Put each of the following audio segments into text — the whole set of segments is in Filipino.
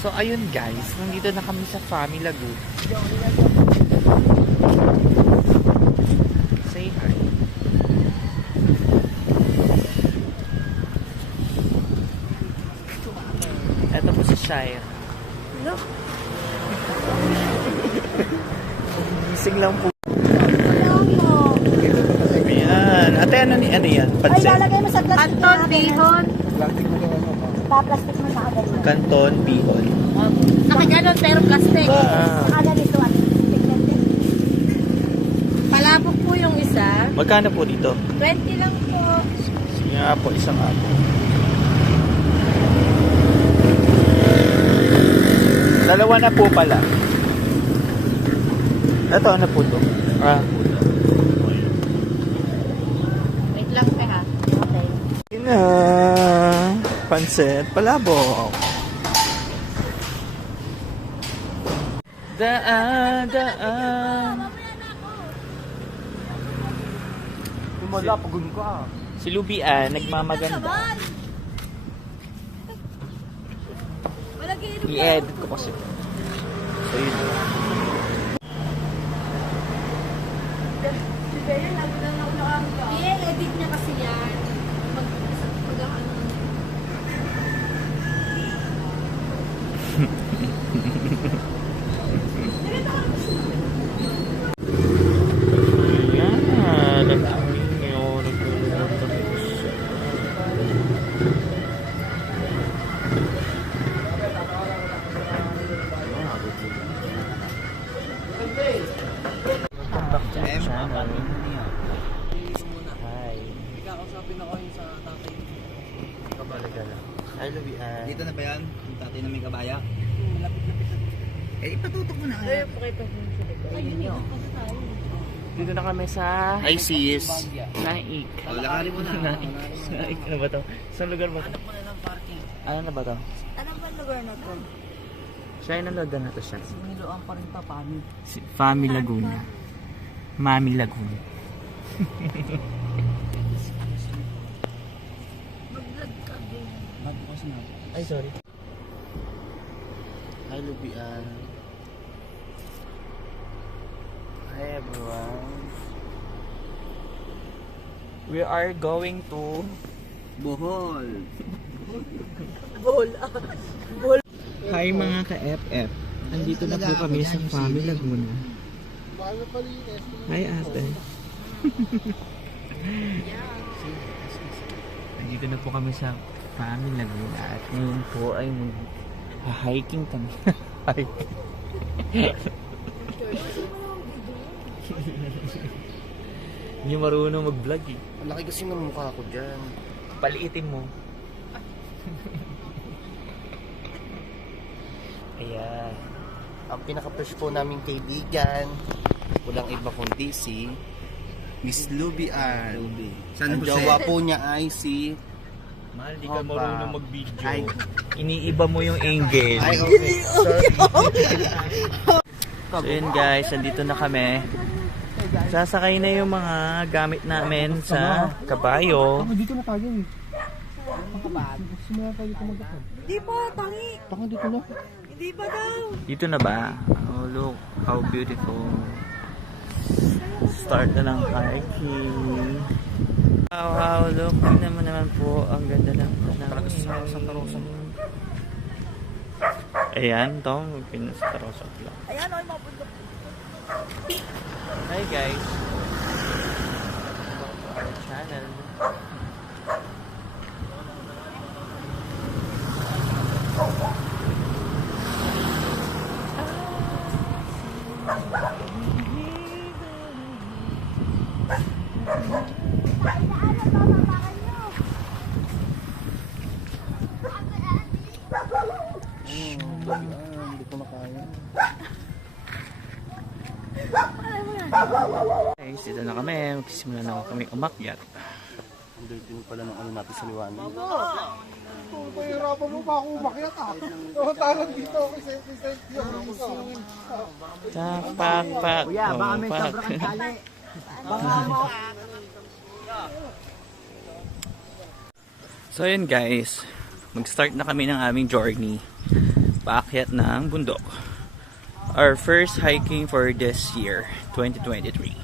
So ayun guys, nandito na kami sa Family Lagoon. Say hi. Ito po si Shire. Hello? Gising lang po. Hello mo. Ayan. Ate, ano yan? Ay, Pansit? lalagay mo sa plastic. Anton, bihon. Pa-plastic mo sa agad mo. Canton, bihon. Nakaganon pero plastic. Ah. Sa agad ito at tignan. Palabok po yung isa. Magkano po dito? 20 lang po. Sige nga po, isang apo. Dalawa na po pala. Ito, ano po to? Wait lang pe ha. Okay. Ina, pansit, palabok. Daan. Wala, pagod ka. Si Lubian, nagmamaganda. I-edit ko kasi. So yun. I-edit niya kasi yan. Ayan, nagkaminyo, nagkaminyo. Welcome back to the channel. Hi. Ikakausapin ako yung sa tatay. Kabalagala. Hi, Lubian. Dito na ba yan? Yung tatay na may kabaya? Lapit-lapit na. Eh, ipatutok mo na. Dito na kami sa ICS. Naik. Lakarin mo na. Naik. Ano ba to? Saan lugar ba to? Hanap mo na ng parking. Ano na ba to? Anong ba lugar na to? Siya ay nanood na to siya. Niloan pa rin pa, paano? Family Laguna. Mami Laguna. Magbukas na. Ay, sorry. Hi, Lubian. Hi, everyone. We are going to Bohol. Hi mga ka-FF. Nandito na po kami sa Family Laguna. Hi ate. Nandito na po kami sa Family Laguna at ngayon po ay mag-hiking kami. Hiking. Hindi marunong mag-vlog eh. Ang laki kasi ng mukha ko dyan. Paliitin mo. Ayan. Ang pinaka-fresh po naming kaibigan, walang iba kundi si Miss Lubian. Ang jowa po niya ay si... Mahal, di ka Opa. marunong mag-video. Ay. Iniiba mo yung angle. Ay, okay. So yun guys, andito na kami. Sasakay na yung mga gamit namin sa kabayo. Dito na tayo eh. Simula tayo dito mag-apod. Di pa, tangi. Baka dito na. Hindi pa daw. Dito na ba? Oh look, how beautiful. Start na ng hiking. Wow, look. Tingnan mo naman po. Ang ganda ng tanawin. Santa Rosa. Ayan, to. Santa Rosa lang. Ayan, ay mabundok. Hi guys. Welcome to our channel. Hindi ko makaya. Guys, dito na kami. Magsisimula na kami umakyat. Ang dirty mo pala ng ano natin sa liwanag. Pahirapan mo pa ako umakyat ah. Tawatangan dito ako sa yung isa. Tapak, pak, Kuya, baka may pak. sobra kang tali. So yun guys, mag-start na kami ng aming journey. paakyat ng bundok. Our first hiking for this year, 2023.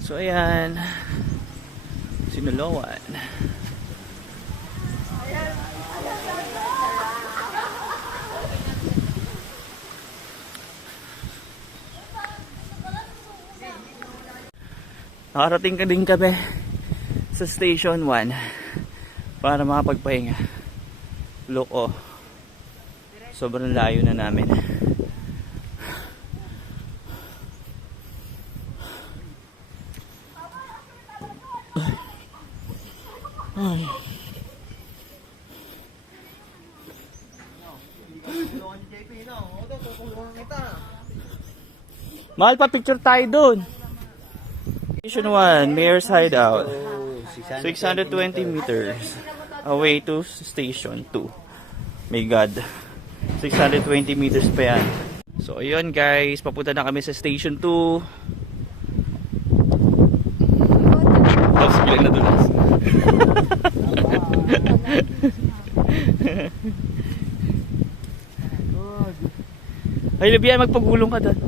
So ayan, Sinulawan. Nakarating ka din kami sa Station 1 para makapagpahinga. Look, oh. Sobrang layo na namin. Ay. Mahal pa, picture tayo dun. Station 1, Mayor's Hideout. 620 meters away to Station 2. My God. 620 meters pa yan. So, ayun guys. Papunta na kami sa Station 2. Tapos bilang nadulas. Ay, Labian, magpagulong ka doon.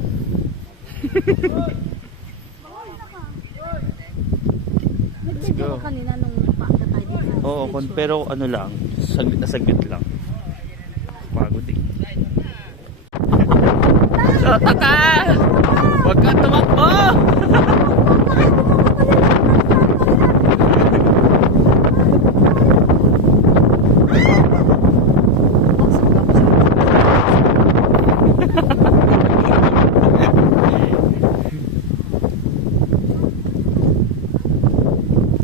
Let's go. Kanina nung paakta tayo dito. Oo, pero ano lang, saglit na saglit lang. Pagod eh. Shota ka! Huwag ka tumakbo!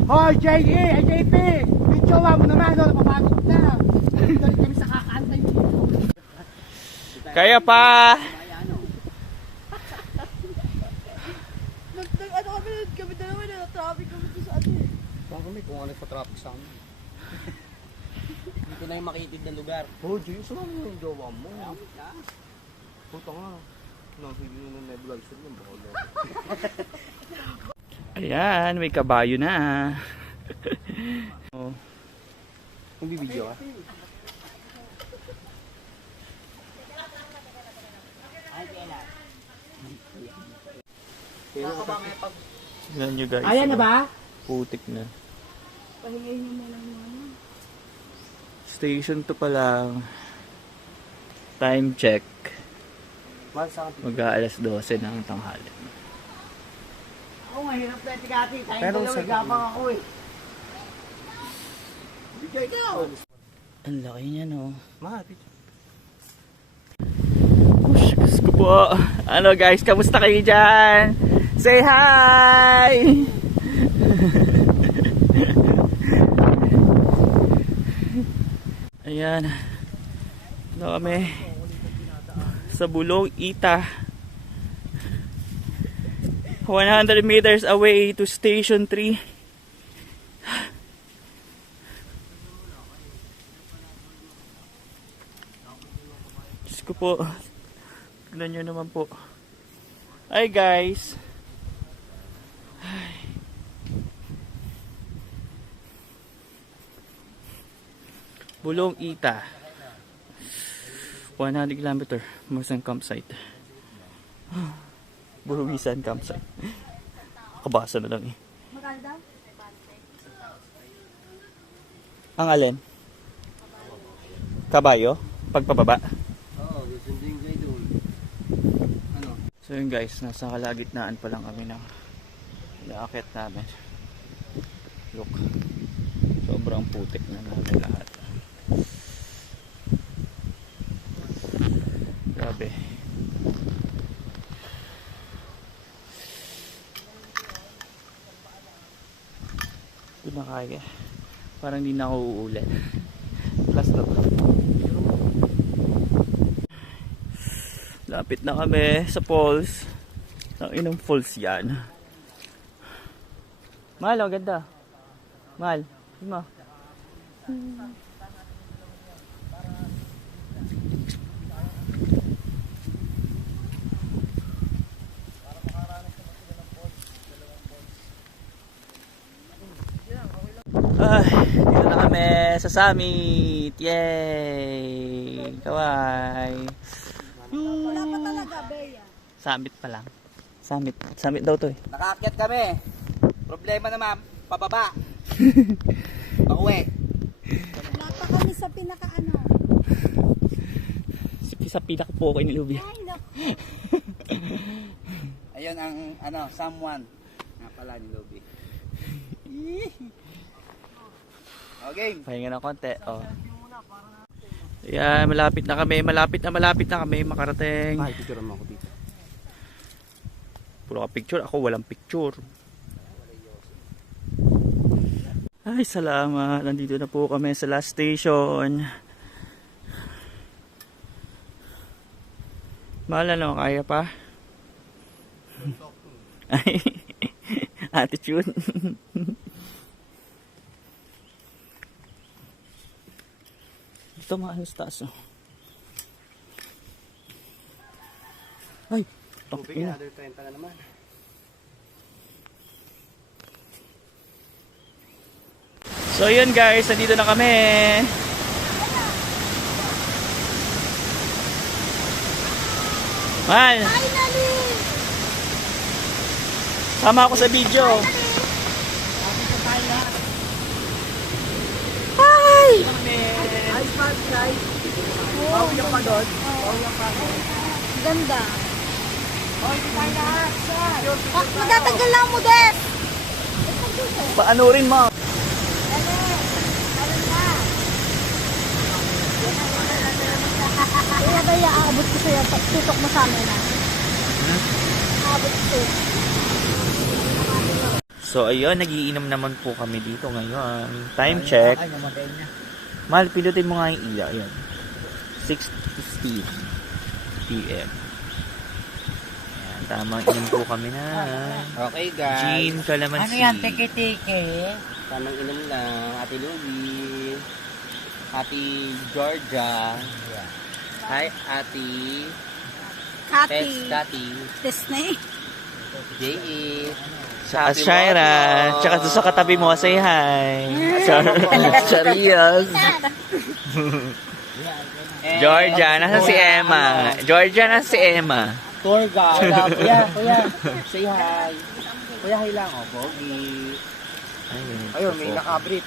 Hoy, JE! JP! Yung jowa mo naman, no? Napapagod na. Dali kami sa kakantay mo. Kaya pa! Ano kami dalawa na traffic kami sa ano eh. Baka kami kung ano sa traffic sa amin. Dito na yung makitid na lugar. Oh, Jay, saan mo yung jowa mo? Puta nga. Hindi na nebulizer yung bolo. Ayan, may kabayo na. Oh. Nagbibideo ka? Tignan nyo guys. Ayan na ba? Putik na. Pahingayin niyo muna yung ano. Station 2 pa lang. Time check. Mag-aalas 12 ng tanghali. Ako nga, hirap na tikati. Tayo Pero dalawa, sa- gabang ako eh. Bigay ka! Ang laki niya no. Mahapit. Push, gusto ko po. Ano guys, kamusta kayo dyan? Say hi! Ayan. Ano kami? Sa Bulong Ita. 100 meters away to Station 3. Diyos ko po. Tignan nyo naman po. Hi guys. Ay. Bulong Ita. 100 km. Buruwisan campsite. Buruwisan campsite. Kabasa na lang eh. Magkano daw? Ang alin? Kabayo? Pagpababa? Oo, susundin kayo doon. Ano? So yun guys, nasa kalagitnaan pa lang kami ng inaakit namin. Look. Sobrang putik na namin lahat. Grabe. Hindi na kaya. Parang hindi na ako uulan. Plus na to. Lapit na kami sa falls. Ang inang falls yan. Mahal, oh, ganda. Mahal. Di mo. Ay, dito na kami. kami sa summit. Yay! Kaway. Wala pa talaga, Bea. Summit pa lang. Summit. Summit daw to eh. Nakaakyat kami. Problema naman, pababa. Pauwi. Wala pa kami sa pinaka-ano. Sa pinak po ako ni Luby. Ay, naku. Ayun ang someone. Nga pala ni Lobby. Okay. Pahinga ng konti. Oh. Ayan, malapit na kami. Malapit na kami makarating. Ay, picture mo ako dito. Puro ka picture. Ako walang picture. Ay, salamat. Nandito na po kami sa last station. Mahal na, kaya pa? Ay, attitude. Ito mga taas. Oh. Ay, Tubig na, 30 na naman. So yun guys, nandito na kami. Man, Finally! sama ako sa video. Ganda. Magtatagal lang mo, Def! Paano rin mo? Kaya ba aabot ko sa'yo? Tutok mo sa amin, ha? Aabot ko. So ayun, nagiinom naman po kami dito ngayon. Time check. Mahal, pilutin mo nga yung ila. Ayan. 6:15 PM. Ayan, tamang inom po kami na. Okay guys. Gin, calamansi. Ano yan, tiki-tiki? Tamang inom lang. Ate Lobby. Ate Georgia. Hi, Ate Kati. Tati. Disney. J.E. Sa Shaira. Tsaka doon sa katabi mo, say hi. Charios. Georgia, nasa si Emma. Georgia, nasa si Emma. Tour guide. Kuya. Say hi. Kuya, hi lang. Oh, Pogi. Ayun, may nakabrit.